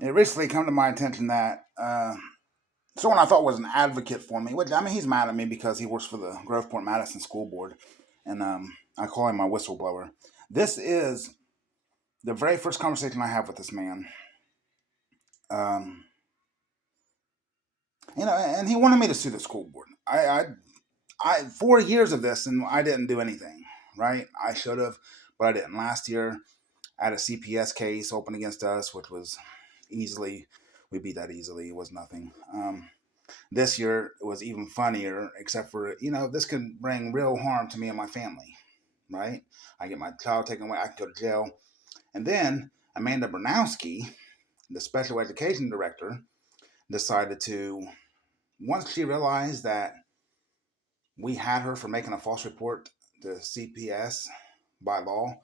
It recently come to my attention that someone I thought was an advocate for me, which I mean, he's mad at me because he works for the Groveport Madison School Board, and I call him my whistleblower. This is the very first conversation I have with this man. Um, and he wanted me to sue the school board. I 4 years of this, and I didn't do anything. Right? I should have, but I didn't. Last year, I had a CPS case open against us, which was easily we beat that easily. It was nothing. This year it was even funnier, except for this can bring real harm to me and my family. Right? I get my child taken away. I can go to jail, and then Amanda Bernowski, the special education director, decided to once she realized that we had her for making a false report to CPS by law,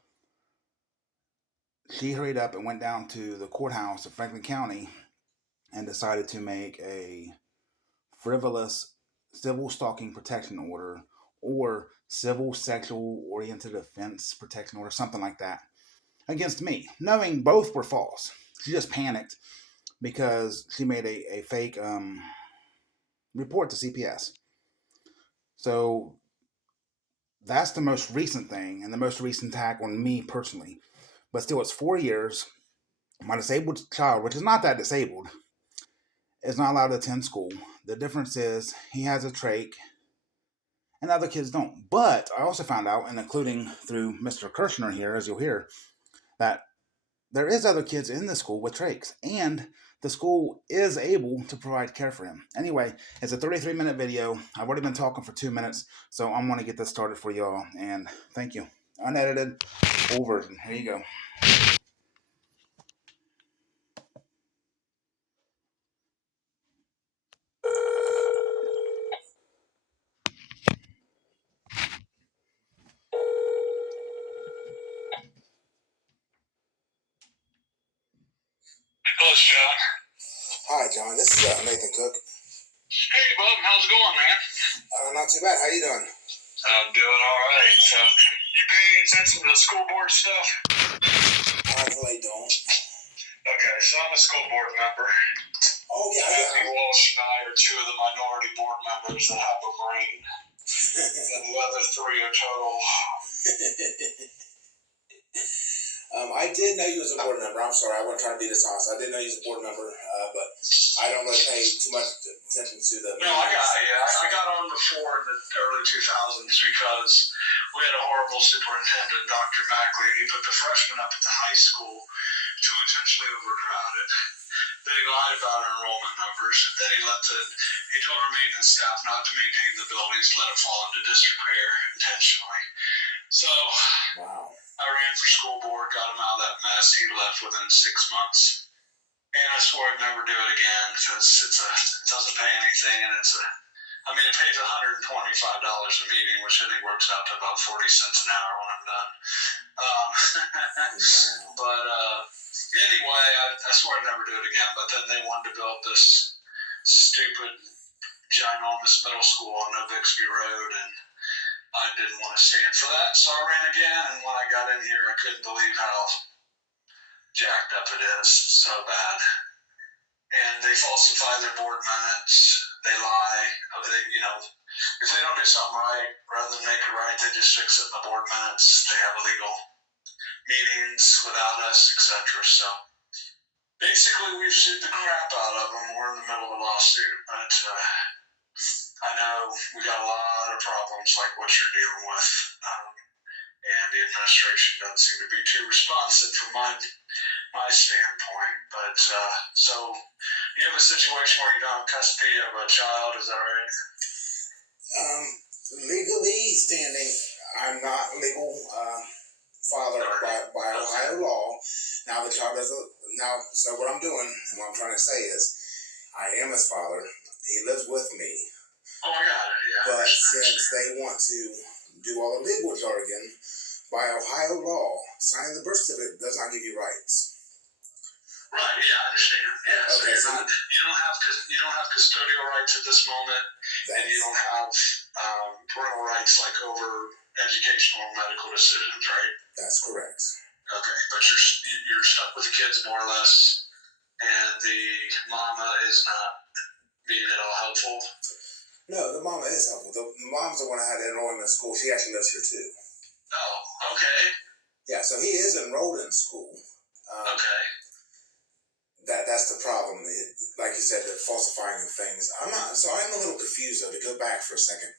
she hurried up and went down to the courthouse of Franklin County and decided to make a frivolous civil stalking protection order or civil sexual oriented offense protection order, something like that, against me, knowing both were false. She just panicked because she made a fake report to CPS. So that's the most recent thing and the most recent attack on me personally. But still, it's 4 years. My disabled child, which is not that disabled, is not allowed to attend school. The difference is he has a trach and other kids don't. But I also found out, and including through Mr. Kershner here, as you'll hear, that there is other kids in the school with trachs, and the school is able to provide care for him. Anyway, it's a 33-minute video. I've already been talking for 2 minutes, so I'm going to get this started for y'all, and thank you. Unedited, full version. Here you go. Hello, John. Hi, John. This is Nathan Cook. Hey, bud. How's it going, man? Not too bad. How you doing? I'm doing all right. So, you paying attention to the school board stuff? I really don't. Okay, so I'm a school board member. Oh, yeah. Matthew Walsh and I are two of the minority board members that have a brain. And the other three are total. I did know you was a board member. I'm sorry, I wasn't trying to be dishonest. I did know you was a board member, but I don't really pay too much attention to the. No, I got on before in the early 2000s because we had a horrible superintendent, Dr. Mackley. He put the freshmen up at the high school too intentionally overcrowded. Then he lied about our enrollment numbers. Then he told our maintenance staff not to maintain the buildings, let it fall into disrepair intentionally. So, wow. I ran for school board, got him out of that mess. He left within 6 months. And I swore I'd never do it again because it doesn't pay anything, and it pays $125 a meeting, which I think works out to about 40 cents an hour when I'm done. But anyway, I swore I'd never do it again, but then they wanted to build this stupid, ginormous middle school on New Bixby Road, and I didn't want to stand for that, so I ran again, and when I got in here, I couldn't believe how jacked up it is. So bad. And they falsify their board minutes. They lie. If they don't do something right, rather than make it right, they just fix it in the board minutes. They have illegal meetings without us, etc. So basically, we've sued the crap out of them. We're in the middle of a lawsuit, but I know we got a lot of problems like what you're dealing with, and the administration doesn't seem to be too responsive from my standpoint. But so you have a situation where you don't have custody of a child, is that right? Legally standing, I'm not legal father by Ohio law. Now the child doesn't. Now, so what I'm doing and what I'm trying to say is, I am his father. He lives with me. Oh, I got it, yeah. But since they want to do all the legal jargon, by Ohio law, signing the birth certificate does not give you rights. Right, yeah, I understand. Yeah, okay, so you don't have custodial rights at this moment, and you don't have parental rights like over educational and medical decisions, right? That's correct. Okay, but you're stuck with the kids more or less and the mama is not being at all helpful. No, the mama is helpful. The mom's the one that had to enroll him in school. She actually lives here too. Oh, okay. Yeah, so he is enrolled in school. Okay. That's the problem. Like you said, the falsifying of things. I'm a little confused though. To go back for a second.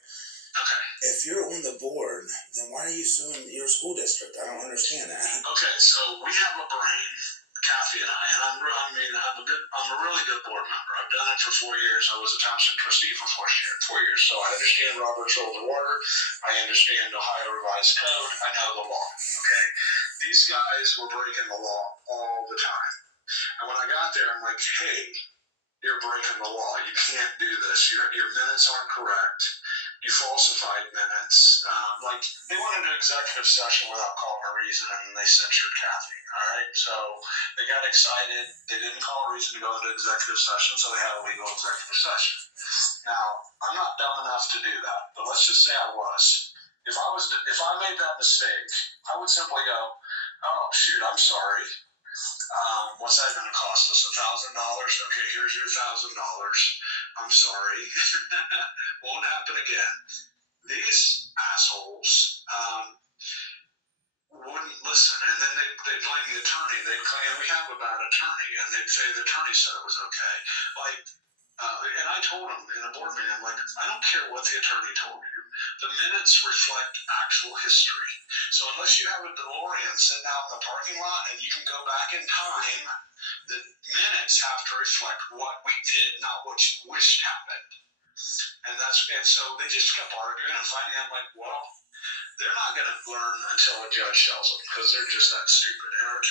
Okay. If you're on the board, then why are you suing your school district? I don't understand that. Okay, so we have a brain, Kathy and I, and I'm a really good board member. I've done it for 4 years. I was a township trustee for 4 years, so I understand Robert's Rules of Order. I understand Ohio Revised Code. I know the law. Okay, these guys were breaking the law all the time, and when I got there, I'm like, hey, you're breaking the law. You can't do this. Your minutes aren't correct. You falsified minutes. Like, they went into executive session without calling a reason, and they censured Kathy. All right? So they got excited. They didn't call a reason to go into executive session, so they had a legal executive session. Now, I'm not dumb enough to do that, but let's just say I was. If I made that mistake, I would simply go, oh, shoot, I'm sorry. What's that going to cost us? $1,000? Okay, here's your $1,000. I'm sorry. Won't happen again. These assholes wouldn't listen, and then they blame the attorney. They claim we have a bad attorney, and they'd say the attorney said it was okay. Like, and I told them in a board meeting, I'm like, I don't care what the attorney told you. The minutes reflect actual history. So unless you have a DeLorean sitting out in the parking lot and you can go back in time, the minutes have to reflect what we did, not what you wished happened. And so they just kept arguing, and finally I'm like, well, they're not going to learn until a judge tells them, because they're just that stupid. And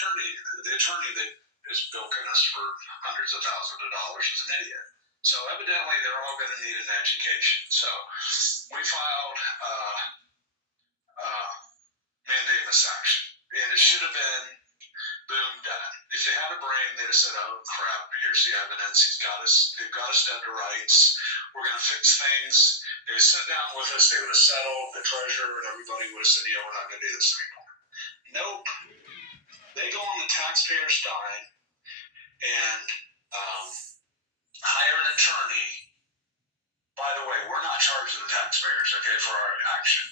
the attorney that is bilking us for hundreds of thousands of dollars is an idiot. So evidently they're all going to need an education. So we filed mandamus action, and it should have been boom, done. If they had a brain, they'd have said, oh crap, here's the evidence. They've got us dead to rights. We're going to fix things. They would sit down with us. They would have settled. The treasurer and everybody would have said, yeah, we're not going to do this anymore. Nope. They go on the taxpayer's dime and hire an attorney. By the way, we're not charging the taxpayers, okay, for our action.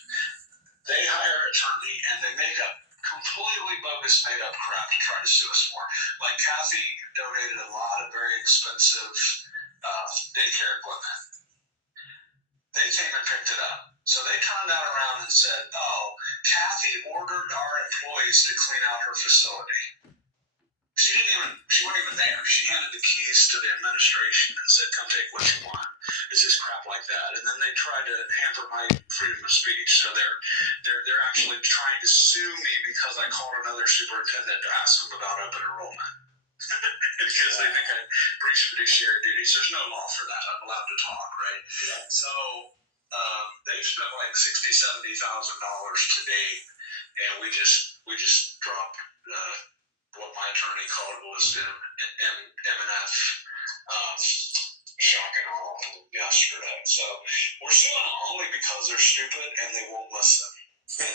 They hire an attorney and they make up completely bogus, made up crap to try to sue us for. Like, Kathy donated a lot of very expensive daycare equipment. They came and picked it up. So they turned that around and said, oh, Kathy ordered our employees to clean out her facility. She wasn't even there. She handed the keys to the administration and said, come take what you want. It's just crap like that. And then they tried to hamper my freedom of speech. So they're actually trying to sue me because I called another superintendent to ask them about open enrollment. Because they think I breached fiduciary duties. There's no law for that. I'm allowed to talk, right? Yeah. So they've spent like $60,000-$70,000 to date, and we just dropped what my attorney called was M&F shock and awe yesterday. So we're suing them only because they're stupid and they won't listen.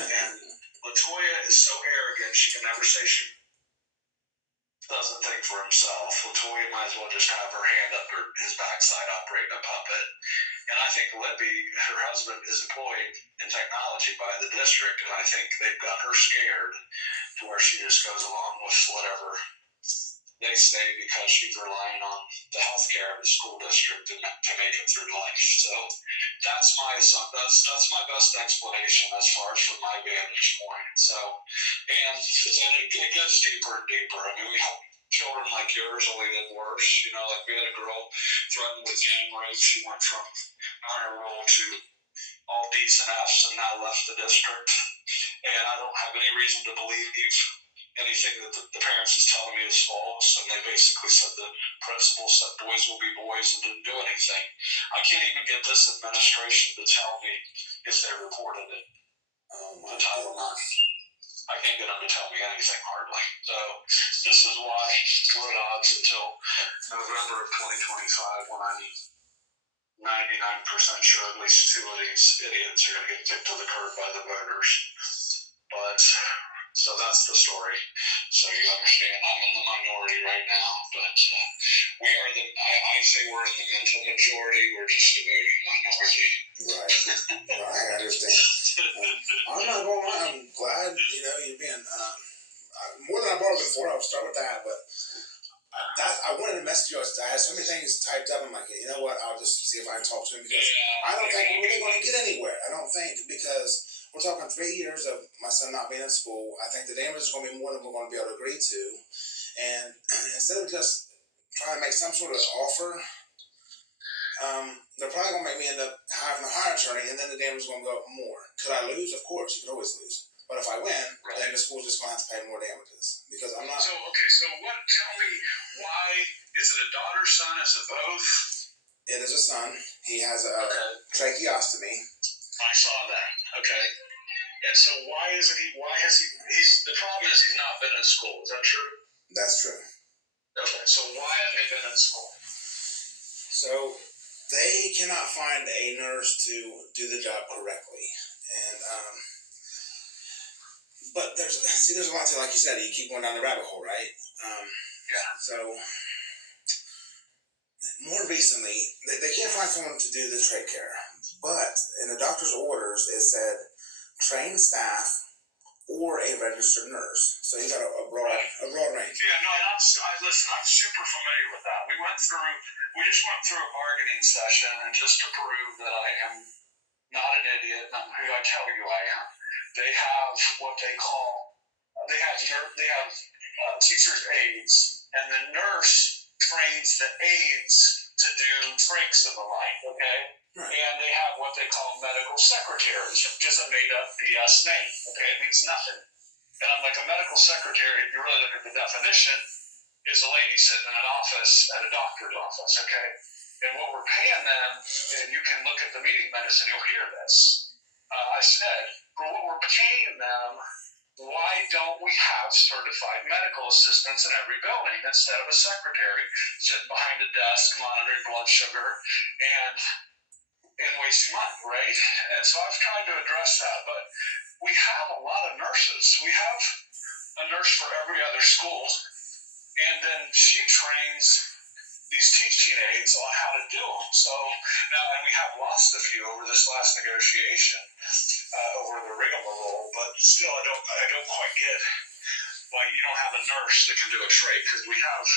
And Latoya is so arrogant she can never say she doesn't think for himself. Latoya might as well just have her hand up his backside operating a puppet. And I think Libby, her husband, is employed in technology by the district, and I think they've got her scared to where she just goes along with whatever they say because she's relying on the health care of the school district to make it through life. So that's my best explanation as far as from my vantage point. So, and it gets deeper and deeper. I mean, we have children like yours, only then worse. You know, like we had a girl threatened with gang rape. She went from honor roll to all D's and F's and now left the district. And I don't have any reason to believe anything that the parents is telling me is false. And they basically said the principal said boys will be boys and didn't do anything. I can't even get this administration to tell me if they reported it. The Title IX. I can't get them to tell me anything hardly. So this is why we're at odds until November of 2025 when I'm 99% sure at least two of these idiots are going to get kicked to the curb by the voters. But So that's the story. So you understand, I'm in the minority right now, but we are I say we're in the mental majority, we're just a voting minority. Right. Right, I understand. I'm not going to lie, I'm glad, you're being, more than I bargained for, I'll start with that, but I wanted to message you. I had so many things typed up. I'm like, you know what? I'll just see if I can talk to him because I don't think we're really going to get anywhere. I don't think because we're talking 3 years of my son not being in school. I think the damage is going to be more than we're going to be able to agree to. And instead of just trying to make some sort of offer, they're probably going to make me end up having a hire attorney, and then the damage is going to go up more. Could I lose? Of course, you could always lose. But if I win, then the school's just going to have to pay more damages because I'm not. So what? Tell me why is it a daughter, son? Is it both? It is a son. He has a tracheostomy. I saw that. Okay. And so why isn't he? Why has he? The problem is he's not been in school. Is that true? That's true. Okay. So why haven't he been in school? So they cannot find a nurse to do the job correctly, and but there's a lot to, like you said, you keep going down the rabbit hole, right? Yeah. So more recently, they can't find someone to do the trach care, but in the doctor's orders it said trained staff or a registered nurse. So you got a broad range. Yeah, no, and I'm super familiar with that. We just went through a bargaining session, and just to prove that I am not an idiot, I'm who I tell you I am. They have what they call teacher's aides, and the nurse trains the aides to do trachs and the like. Okay. Right. And they have what they call medical secretaries, which is a made-up BS name. Okay, it means nothing. And I'm like, a medical secretary, if you really look at the definition, is a lady sitting in an office at a doctor's office. Okay, and what we're paying them, and you can look at the meeting minutes and you'll hear this. I said, for what we're paying them, why don't we have certified medical assistants in every building instead of a secretary sitting behind a desk monitoring blood sugar and wasting money, right? And so I've tried to address that, but we have a lot of nurses. We have a nurse for every other school, and then she trains these teaching aides on how to do them. So now, and we have lost a few over this last negotiation over the rigmarole, but still, I don't quite get why you don't have a nurse that can do a trach, because we have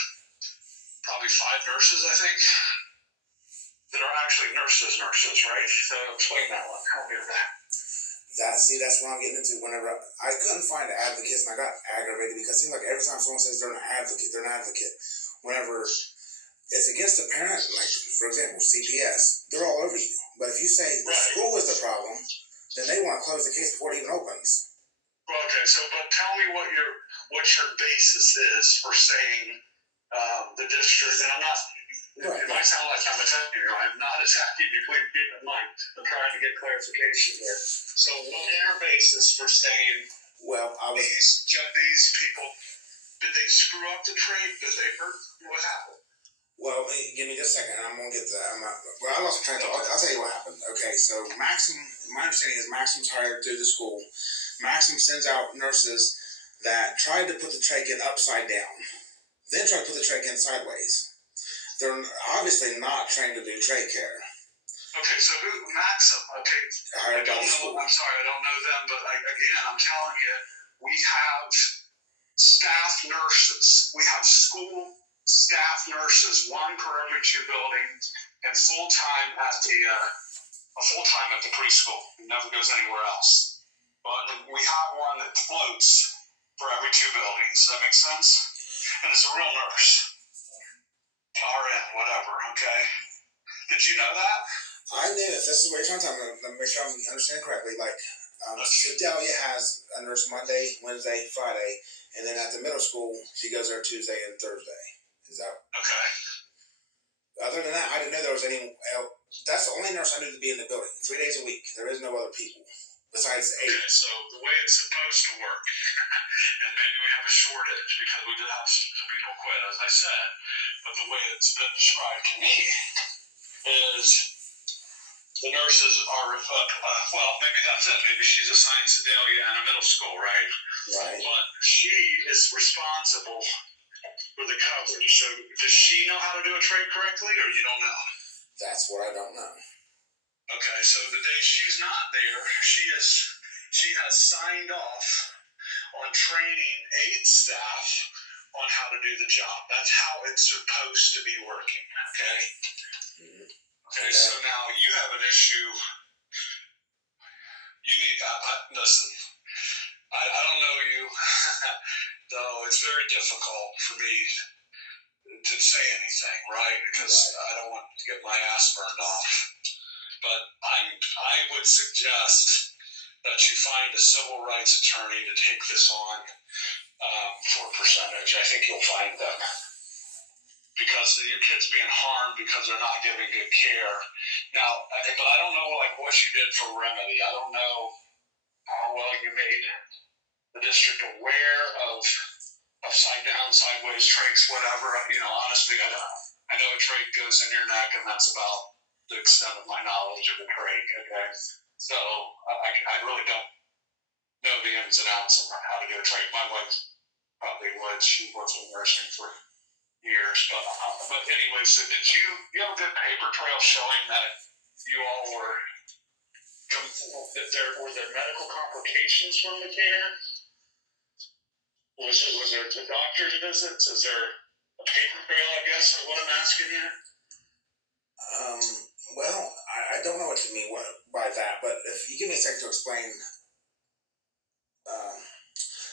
probably 5 nurses, I think, that are actually nurses, right? So explain that one. Help me with that. That's what I'm getting into. Whenever I couldn't find advocates, and I got aggravated because it seems like every time someone says they're an advocate. Whenever it's against a parent, like for example, CPS, they're all over you. But if you say the school is the problem, then they want to close the case before it even opens. Okay, so but tell me what your basis is for saying the district, and I'm not. It might sound like I'm attacking you. I'm not attacking you. Please keep in mind. I'm trying to get clarification here. So, what is your basis for saying? Well, these people, did they screw up the trade? Did they hurt? What happened? Well, give me just a second. I'm gonna get to that. I lost track of. I'll tell you what happened. Okay, so Maxim. My understanding is Maxim's hired through the school. Maxim sends out nurses that tried to put the trach in upside down, then tried to put the trach in sideways. They're obviously not trained to do trach care. Okay, so Maxim, okay. I'm sorry, I don't know them, but I'm telling you, we have staff nurses. We have school staff nurses, 1 per every 2 buildings, and full-time at the preschool. It never goes anywhere else. But we have one that floats for every 2 buildings. Does that make sense? And it's a real nurse. RN, whatever, okay? Did you know that? I knew it. This is what you're trying to tell me. Let me make sure I'm understanding correctly. Like, Sedalia has a nurse Monday, Wednesday, Friday, and then at the middle school, she goes there Tuesday and Thursday. Is that okay? Other than that, I didn't know there was any. That's the only nurse I knew to be in the building. 3 days a week. There is no other people besides 8. Okay, so the way it's supposed to work, and maybe we have a shortage because we did have some people quit, as I said, but the way it's been described to me is the nurses are, well, maybe that's it. Maybe she's assigned Sedalia in a middle school, right? Right. But she is responsible for the coverage. So does she know how to do a trade correctly, or you don't know? That's what I don't know. Okay, so the day she's not there, she has signed off on training aid staff on how to do the job. That's how it's supposed to be working, okay? Mm-hmm. Okay, so now you have an issue. You need, listen, I don't know you, though it's very difficult for me to say anything, right? Because I don't want to get my ass burned off. But I would suggest that you find a civil rights attorney to take this on for a percentage. I think you'll find them. Because your kid's being harmed because they're not giving good care. Now, but I don't know like what you did for remedy. I don't know how well you made the district aware of upside down, sideways trachs, whatever. You know, honestly, I know a trach goes in your neck, and that's about the extent of my knowledge of the trach. Okay, so I really don't know the ins and outs of how to do a trach. My wife probably would. She worked in nursing for years, but anyway. So did you have a good paper trail showing that you all were that were there medical complications from the care? Was there the doctor's visits? Is there a paper trail, I guess, is what I'm asking you? Well, I don't know what you mean by that, but if you give me a second to explain.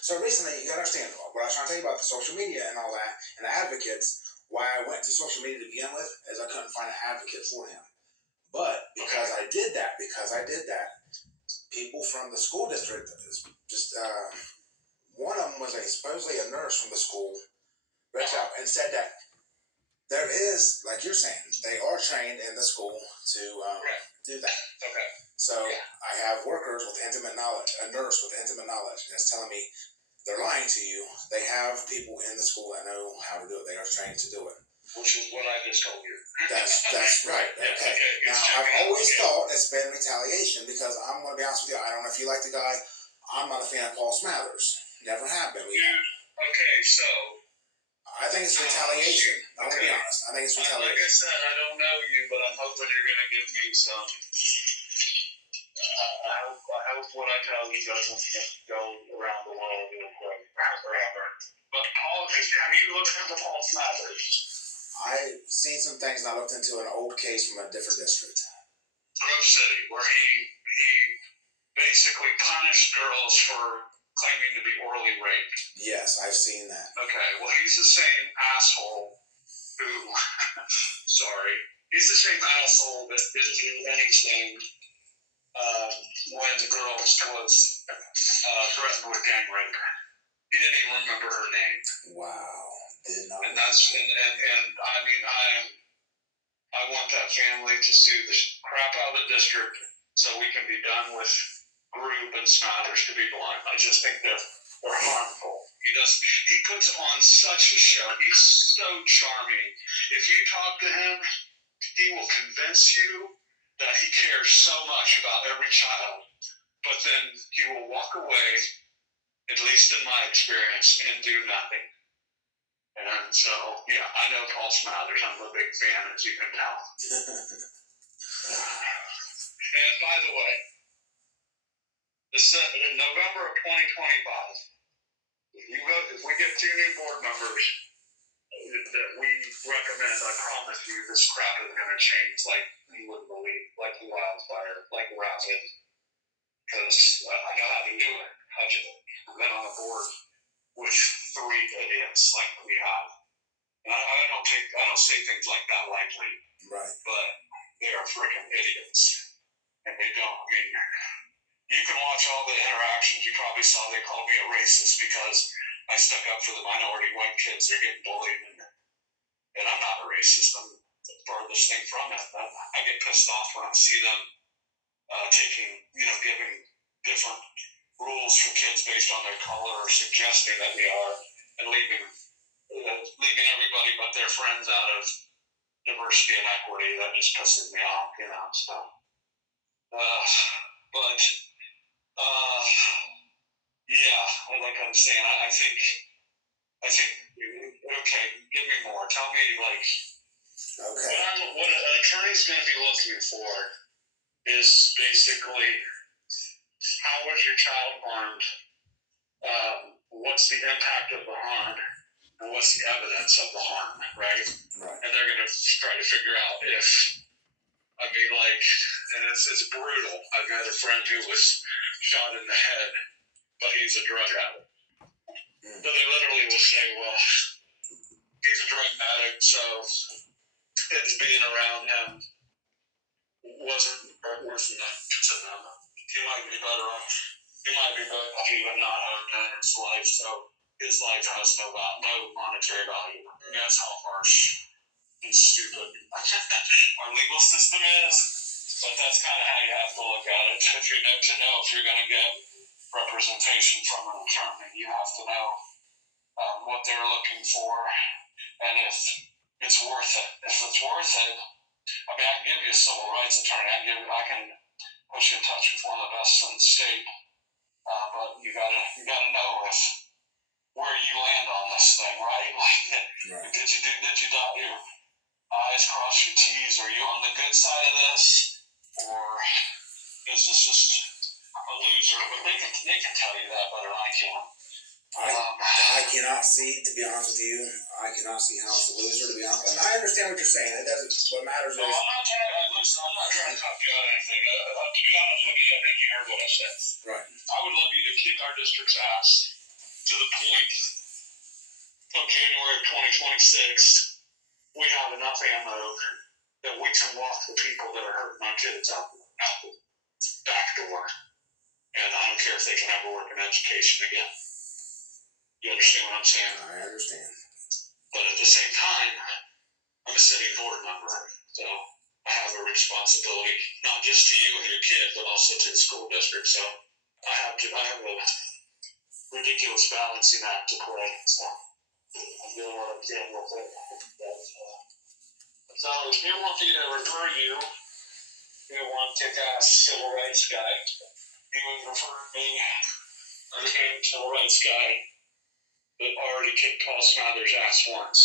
So recently, you gotta understand what I was trying to tell you about the social media and all that, and the advocates. Why I went to social media to begin with is I couldn't find an advocate for him. But because I did that, people from the school district just one of them was supposedly a nurse from the school, reached out and said that there is, like you're saying, they are trained in the school to do that. Okay. So I have workers with intimate knowledge, a nurse with intimate knowledge that's telling me they're lying to you. They have people in the school that know how to do it. They are trained to do it. Which is what I just told you. That's right. Okay. Now, I've always thought it's been retaliation because I'm going to be honest with you. I don't know if you like the guy. I'm not a fan of Paul Smathers. Never have been. Okay, so I think it's retaliation. I'm going to be honest. I think it's retaliation. Like I said, I don't know you, but I'm hoping you're going to give me some. I hope what I tell you doesn't go around the world forever. But Paul, have you looked into Paul Smathers? I've seen some things and I looked into an old case from a different district. Grove City, where he basically punished girls for claiming to be orally raped. Yes, I've seen that. Okay, well, he's the same asshole who, he's the same asshole that didn't do anything when the girl was threatened with gang rape. He didn't even remember her name. Wow. Did not. And that's, and I mean, I want that family to sue the crap out of the district so we can be done with Group and Smathers, to be blunt. I just think they're harmful. He puts on such a show. He's so charming. If you talk to him, he will convince you that he cares so much about every child, but then he will walk away, at least in my experience, and do nothing. And so, I know Paul Smathers. I'm a big fan, as you can tell. And by the way, in November of 2025, if we get 2 new board members that we recommend, I promise you this crap is going to change like you wouldn't believe, like wildfire, like rapid. Because I know how to do it. I've been on the board with 3 idiots like we have. And I don't say things like that lightly. Right. But they are freaking idiots. And they don't. I mean, you can watch all the interactions. You probably saw they called me a racist because I stuck up for the minority white kids. They're getting bullied. And I'm not a racist. I'm the furthest thing from it. I get pissed off when I see them giving different rules for kids based on their color or suggesting that they are, and leaving everybody but their friends out of diversity and equity. That just pisses me off, so. But yeah, like I'm saying, I think. Okay, give me more. Tell me, like, Okay. what an attorney's going to be looking for is basically how was your child harmed? What's the impact of the harm? And what's the evidence of the harm, right? Right. And they're going to try to figure out if, I mean, like, and it's brutal. I've got a friend who was shot in the head, but he's a drug addict. So they literally will say, well, he's a drug addict, so kids being around him wasn't worth enough to them. He might be better off. He might be better off even not having that in his life, so his life has no monetary value. And that's how harsh and stupid our legal system is. But that's kind of how you have to look at it. If you know if you're going to get representation from an attorney, you have to know what they're looking for, and if it's worth it. If it's worth it, I mean, I can give you a civil rights attorney. I can put you in touch with one of the best in the state, but you gotta know if where you land on this thing, right? Like, Right. did you dot your I's, cross your T's? Are you on the good side of this, or is this just a loser? But they can tell you that better than I can. I cannot see, to be honest with you, I cannot see how it's a loser, to be honest. And I understand what you're saying. It doesn't. What matters is. I'm not trying to talk you out of anything. To be honest with you, I think you heard what I said. Right. I would love you to kick our district's ass to the point of January of 2026. We have enough ammo that we can walk the people that are hurting our kids out the back door. And I don't care if they can ever work in education again. You understand what I'm saying? I understand. But at the same time, I'm a city board member, so I have a responsibility not just to you and your kid, but also to the school district. So I have a ridiculous balancing act to play. So I'm doing what I can with it. So if you want me to refer you to one kick-ass civil rights guy, he would refer me to a civil rights guy that already kicked Paul Smather's ass once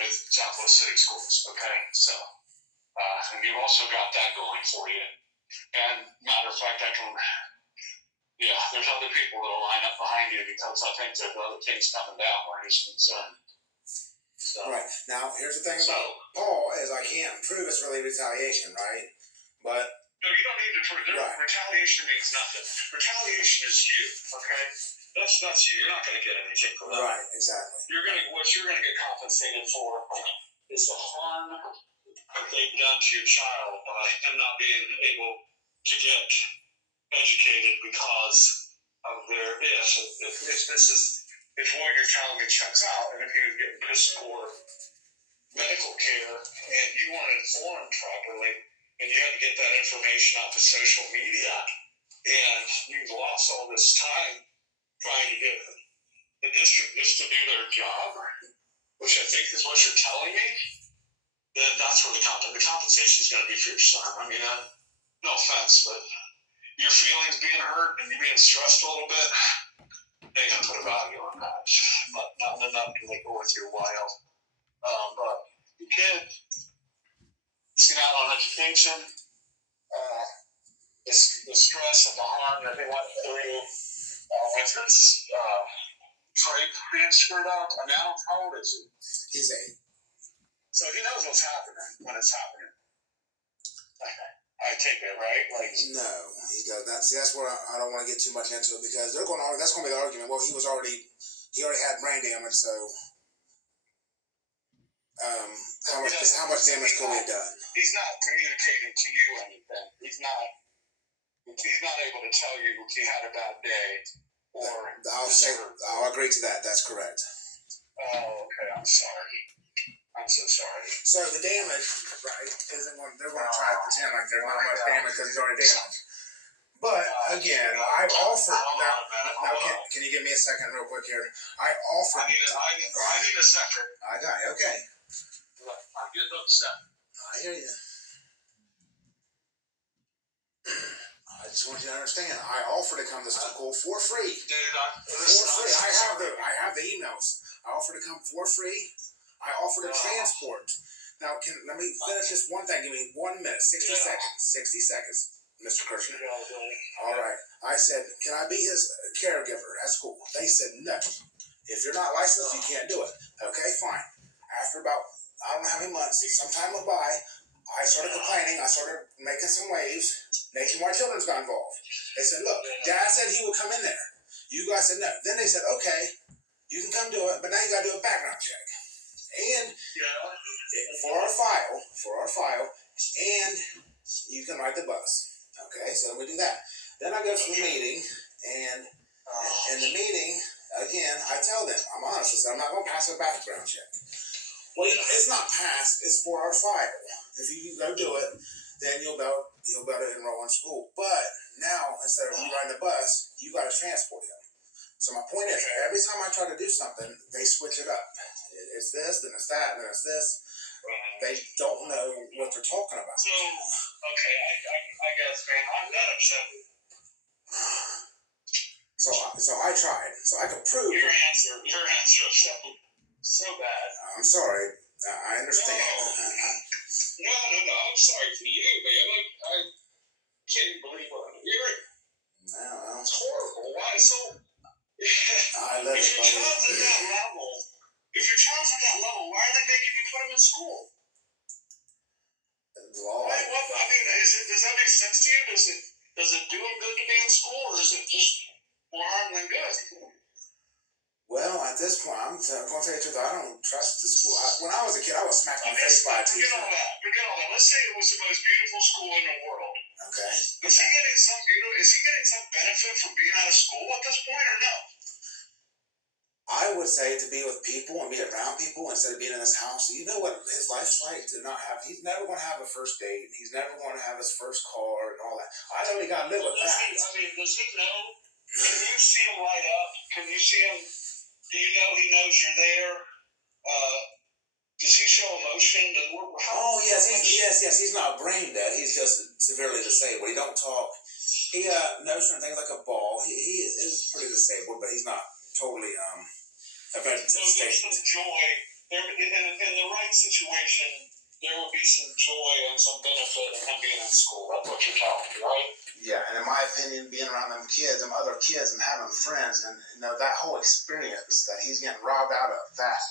with Southwest City Schools. Okay, so and you've also got that going for you. And matter of fact, there's other people that'll line up behind you because I think there's other things coming down where he's concerned. So, right. Now, here's the thing about Paul is I can't prove it's really retaliation, right? But no, you don't need to prove it. Right. Retaliation means nothing. Retaliation is you, okay? That's you. You're not going to get anything from that. Right, exactly. What you're going to get compensated for is the harm that they've done to your child by him not being able to get educated because of their if what you're telling me checks out, and if he was getting piss poor medical care and you weren't informed properly and you had to get that information off of social media and you've lost all this time trying to get the district just to do their job, which I think is what you're telling me, then that's where the compensation is going to be for your son. I mean, no offense, but your feelings being hurt and you being stressed a little bit, they ain't going to put a value on that. But not enough to make it worth your while. But your kid, missing out on education, the stress and the harm that they went through with his trade being screwed up. I mean, how old is he? He's 8. So he knows what's happening when it's happening. I take it, right? Like, no, he does not. See, that's where I don't want to get too much into it because they're going to. That's going to be the argument. Well, he already had brain damage, so how much damage could we have done? He's not communicating to you anything. He's not able to tell you he had a bad day. I'll agree to that. That's correct. Oh, okay. I'm sorry. I'm so sorry. So the damage, right, isn't going. They're going to try to pretend like there's not much damage because he's already damaged. But again, I've offered. Now can you give me a second, real quick here? I offered. I need a second. I got you. Okay. I'm getting upset. I hear you. I just want you to understand. I offer to come to school for free. Dude, I have the emails. I offer to come for free. I offer to transport. Now, let me finish this one thing. Give me 1 minute, 60 seconds. 60 seconds, Mr. Kershner. All right. I said, can I be his caregiver at school? They said, no. If you're not licensed, you can't do it. Okay, fine. After about, I don't know how many months, some time went by, I started complaining. I started making some waves. Nationwide Children's got involved. They said, look, Dad said he would come in there. You guys said no. Then they said, okay, you can come do it, but now you got to do a background check. And for our file, and you can ride the bus. Okay, so we do that. Then I go to the meeting, and in the meeting, again, I tell them, I'm honest, I said, I'm not going to pass a background check. Well, it's not passed, it's for our file. If you go do it, then you'll be able to enroll in school. But now, instead of you riding the bus, you got to transport him. So my point is, every time I try to do something, they switch it up. It's this, then it's that, then it's this. They don't know what they're talking about. So, okay, I guess, man, I'm not upset. So I tried. So I could prove. Your answer upset me so bad. I'm sorry. I understand. No, I'm sorry for you, man. I can't believe what I'm hearing. No, it's horrible. Why so? I let if your child's at that level, why are they making you put him in school? Law. I mean, does that make sense to you? Does it do him good to be in school, or is it just more harm than good? Well, at this point, I'm going to tell you the truth. I don't trust the school. When I was a kid, I was smacked in the face by a teacher. Forget all that. Let's say it was the most beautiful school in the world. Okay. Is he getting some benefit from being out of school at this point, or no? I would say to be with people and be around people instead of being in his house. You know what his life's like to not have. He's never going to have a first date. He's never going to have his first car and all that. I only got to live with that. Does he know? Can you see him light up? Can you see him? Do you know he knows you're there? Does he show emotion? Yes. He's not brain dead. He's just severely disabled. He don't talk. He knows certain things like a ball. He is pretty disabled, but he's not totally So there's some joy. In the right situation, there will be some joy and some benefit in him being in school. That's what you're telling me, right? Yeah, and in my opinion, being around them other kids and having friends, and that whole experience that he's getting robbed out of, that.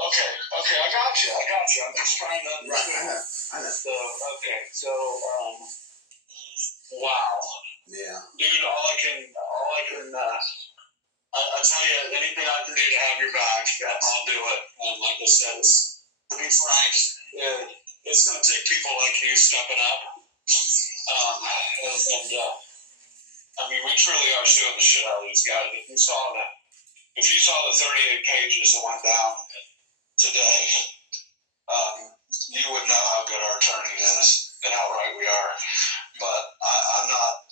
Okay, I got you. I'm just trying to understand. Right, I know. So, wow. Yeah. Dude, I tell you, anything I can do to have your back, I'll do it. And like I said, to be frank, it's going to take people like you stepping up. I mean, we truly are suing the shit out of these guys. If you saw the 38 pages that went down today, you would know how good our attorney is and how right we are. But I'm not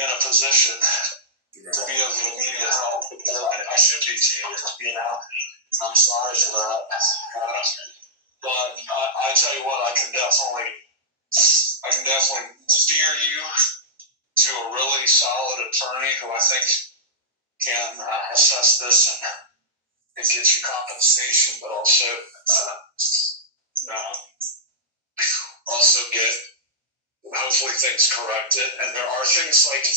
in a position to be of immediate help because I should be to you, I'm sorry for that. But I tell you what, I can definitely steer you to a really solid attorney who I think can assess this and get you compensation, but also get hopefully things corrected. And there are things like,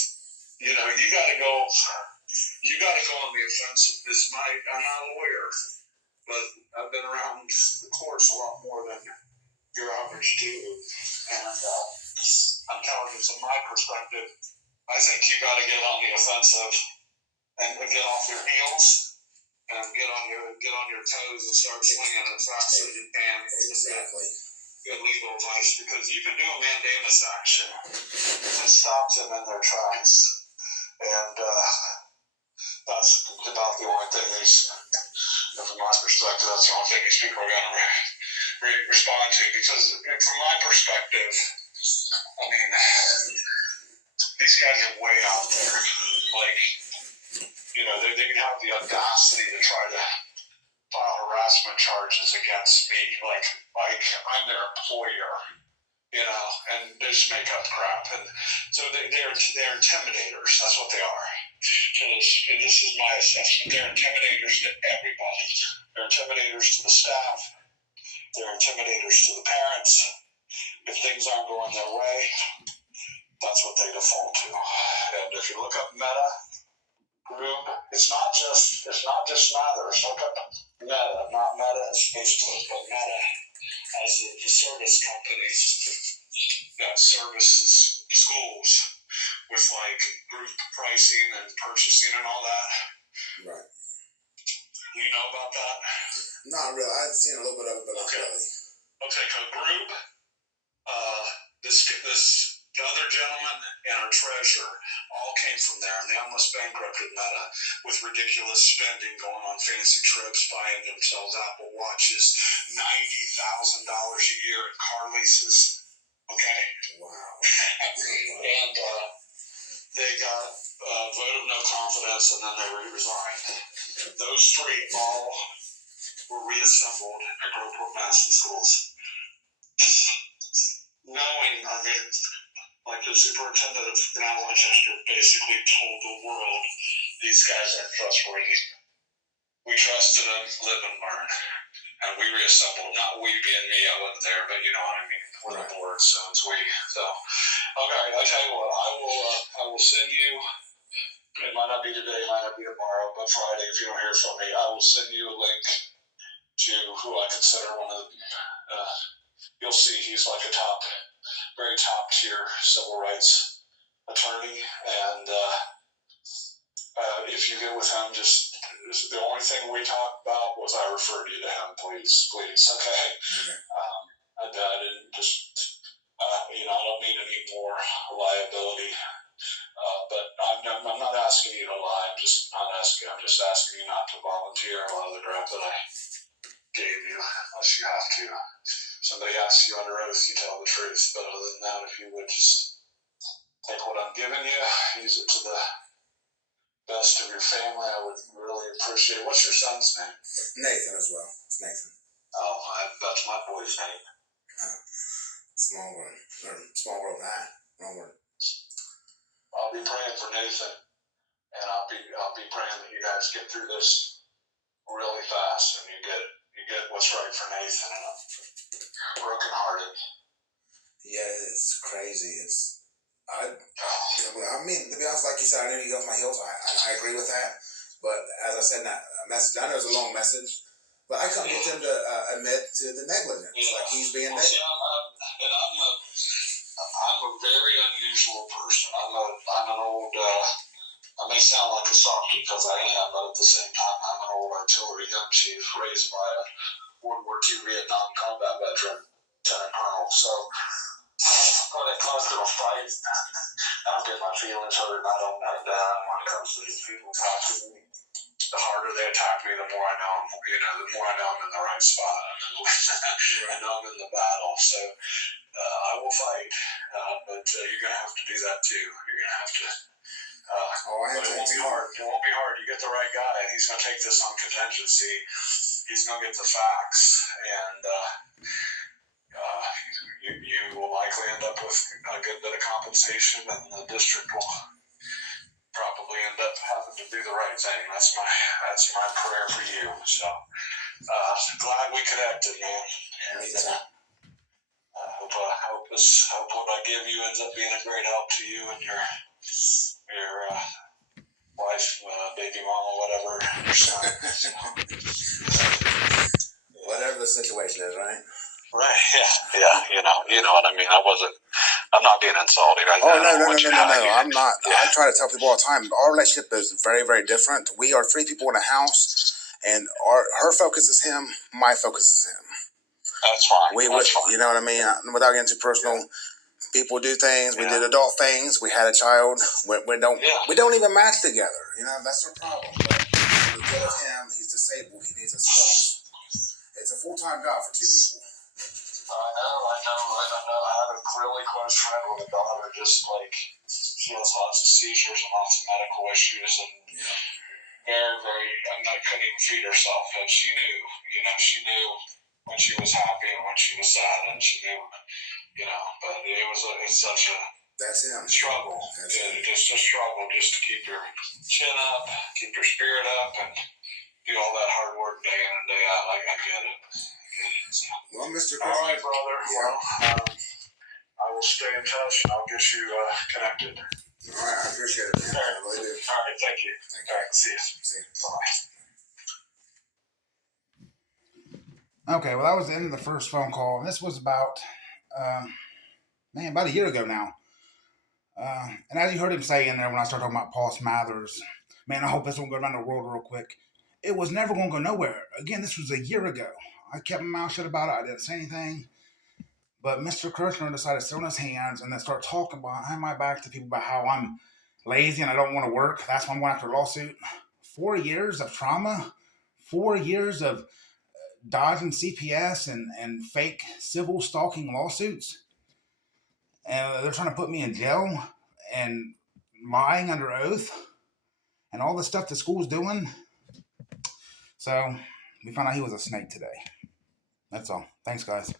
you got to go on the offensive. I'm not a lawyer, but I've been around the courts a lot more than your average dude. And I'm telling you, from my perspective, I think you got to get on the offensive and get off your heels and get on your toes and start swinging as fast as you can. Exactly. Good legal advice, because you can do a mandamus action to stop them in their tracks, and that's about the only thing from my perspective, that's the only thing these people are going to respond to. Because from my perspective, I mean, these guys are way out there. Like, they have the audacity to try to file harassment charges against me. Like I'm their employer. and they just make up crap. And so they're intimidators. That's what they are. And this is my assessment. They're intimidators to everybody. They're intimidators to the staff. They're intimidators to the parents. If things aren't going their way, that's what they default to. And if you look up Meta Group, it's not just Smathers. Look up Meta, not Meta as Facebook, but Meta as the service companies that services schools with like group pricing and purchasing and all that. Right. You know about that? Not really. I've seen a little bit of it, but not really. Okay, so group, the other gentleman and our treasurer all came from there, and they almost bankrupted Meta with ridiculous spending, going on fancy trips, buying themselves Apple Watches, $90,000 a year in car leases. Okay? Wow. And they got vote of no confidence, and then they resigned. Those three all were reassembled at Groveport Madison Schools. Knowing, like the superintendent of Mount Winchester basically told the world, these guys aren't trustworthy. We trusted them, live and learn. And we reassembled, not we being me, I wasn't there, but you know what I mean. We're the board, so it's we. So, okay, I tell you what, I will send you, it might not be today, it might not be tomorrow, but Friday, if you don't hear from me, I will send you a link to who I consider one of the, you'll see he's like a very top tier civil rights attorney, and if you get with him, just the only thing we talked about was I referred you to him, please, okay? I didn't just, I don't need any more liability, but I'm not asking you to lie. I'm just asking you not to volunteer a lot of the crap that I gave you, unless you have to. Somebody asks you under oath, you tell the truth. But other than that, if you would just take what I'm giving you, use it to the best of your family, I would really appreciate it. What's your son's name? Nathan as well. It's Nathan. Oh, that's my boy's name. Small world, wrong word. I'll be praying for Nathan, and I'll be praying that you guys get through this really fast, and you get what's right for Nathan. And I'm brokenhearted. Yeah, it's crazy. I mean, to be honest, like you said, I knew he got my heels, and I agree with that. But as I said in that message, I know it was a long message, but I couldn't get him to admit to the negligence. Yeah. Like he's being negligent. I'm a very unusual person. I'm an old. I may sound like a softie because I am, but at the same time, I'm an old artillery gun chief raised by a World War II Vietnam combat veteran, Lieutenant Colonel. So when it comes to a fight, I don't get my feelings hurt. I don't back down when it comes to these people talking to me. The harder they attack me, the more I know the more I know I'm in the right spot. I know I'm in the battle. So I will fight, but you're going to have to do that too. You're going to have to. But it won't be hard. It won't be hard. You get the right guy, and he's going to take this on contingency. He's going to get the facts, and you will likely end up with a good bit of compensation, and the district will probably end up having to do the right thing. That's my prayer for you. So glad we connected, man. And hope what I give you ends up being a great help to you and your wife, baby mama, whatever, your son. Whatever the situation is, right? Right. Yeah. You know what I mean. I'm not being insulting. No. I'm not. Yeah. I try to tell people all the time, our relationship is very, very different. We are three people in a house, and her focus is him, my focus is him. That's fine. That's fine. You know what I mean? Without getting too personal, people do things. We did adult things. We had a child. We don't even match together. That's our problem. But we deal with him. He's disabled. He needs us close. It's a full-time job for two people. I know. I have a really close friend with a daughter. Just like she has lots of seizures and lots of medical issues, and very. Couldn't even feed herself. And she knew. She knew when she was happy and when she was sad, and she knew. But it's such a That's him. struggle. That's him. Just a struggle just to keep your chin up, keep your spirit up, and do all that hard work day in and day out. Like I get it. So. Well, Mr. All right, brother. Yeah. Well, I will stay in touch and I'll get you connected. All right, I appreciate it, man. All right. I really do. All right, thank you. Thank All you. right, see you. See you. Bye. Okay, well, that was the end of the first phone call. This was about a year ago now. And as you heard him say in there when I started talking about Paul Smathers, man, I hope this won't go around the world real quick. It was never going to go nowhere. Again, this was a year ago. I kept my mouth shut about it. I didn't say anything. But Mr. Kershner decided to sit on his hands and then start talking behind my back to people about how I'm lazy and I don't want to work. That's why I'm going after a lawsuit. 4 years of trauma, 4 years of dodging CPS and fake civil stalking lawsuits. And they're trying to put me in jail and lying under oath and all the stuff the school's doing. So we found out he was a snake today. That's all. Thanks, guys.